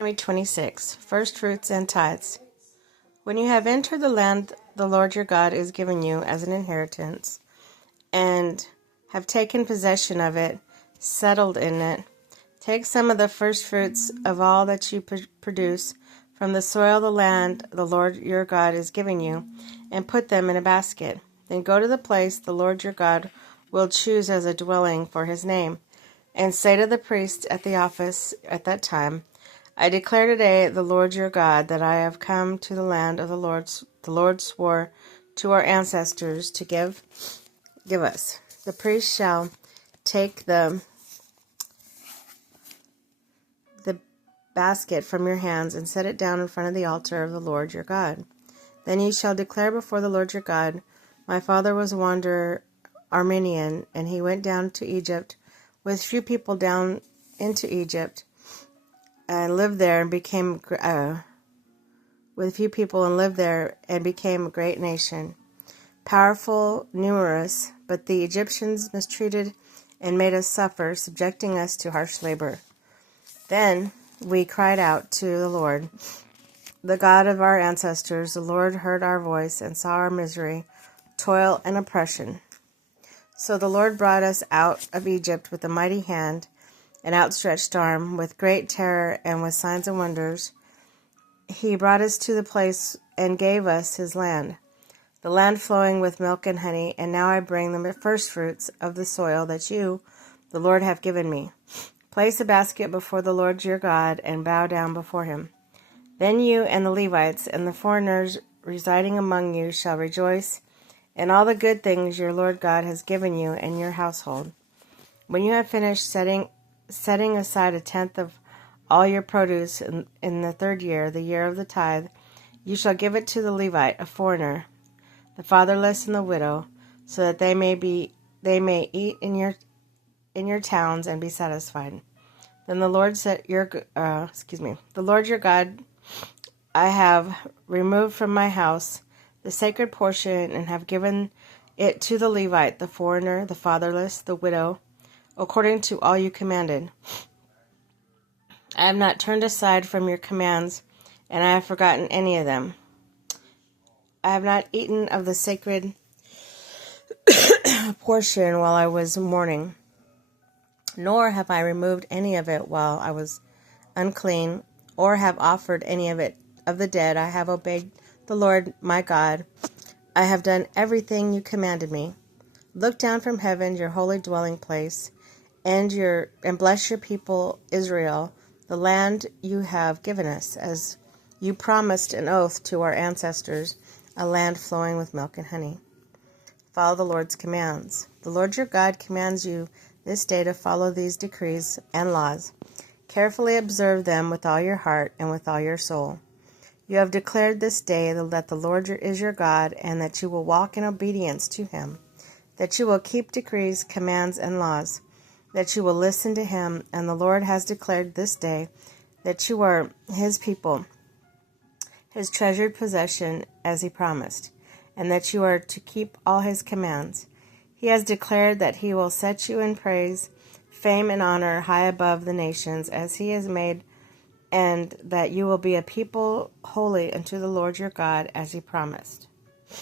Deuteronomy 26, First fruits and tithes. When you have entered the land the Lord your God is giving you as an inheritance, and have taken possession of it, settled in it, take some of the first fruits of all that you produce from the soil of the land the Lord your God is giving you, and put them in a basket. Then go to the place the Lord your God will choose as a dwelling for his name, and say to the priest at the office at that time, I declare today, the Lord your God, that I have come to the land of the Lord swore to our ancestors to give us. The priest shall take the basket from your hands and set it down in front of the altar of the Lord your God. Then you shall declare before the Lord your God, my father was a wanderer Armenian, and he went down to Egypt with few people down into Egypt, and lived there and became with few people and lived there and became a great nation, powerful, numerous. But the Egyptians mistreated and made us suffer, subjecting us to harsh labor. Then we cried out to the Lord, the God of our ancestors. The Lord heard our voice and saw our misery, toil, and oppression. So the Lord brought us out of Egypt with a mighty hand, an outstretched arm, with great terror and with signs and wonders. He brought us to the place and gave us his land, the land flowing with milk and honey, and now I bring the first fruits of the soil that you, the Lord, have given me. Place a basket before the Lord your God and bow down before him. Then you and the Levites and the foreigners residing among you shall rejoice in all the good things your Lord God has given you and your household. When you have finished setting aside a tenth of all your produce in the third year, the year of the tithe, you shall give it to the Levite, a foreigner, the fatherless and the widow, so that they may eat in your towns and be satisfied. Then the Lord the Lord your God, I have removed from my house the sacred portion and have given it to the Levite, the foreigner, the fatherless, the widow, according to all you commanded. I have not turned aside from your commands, and I have forgotten any of them. I have not eaten of the sacred portion while I was mourning, nor have I removed any of it while I was unclean, or have offered any of it of the dead. I have obeyed the Lord my God. I have done everything you commanded me. Look down from heaven, your holy dwelling place, and bless your people Israel, the land you have given us, as you promised an oath to our ancestors, a land flowing with milk and honey. Follow the Lord's commands. The Lord your God commands you this day to follow these decrees and laws. Carefully observe them with all your heart and with all your soul. You have declared this day that the Lord is your God, and that you will walk in obedience to him, that you will keep decrees, commands, and laws, that you will listen to him. And the Lord has declared this day that you are his people, his treasured possession, as he promised, and that you are to keep all his commands. He has declared that he will set you in praise, fame, and honor high above the nations, as he has made, and that you will be a people holy unto the Lord your God, as he promised.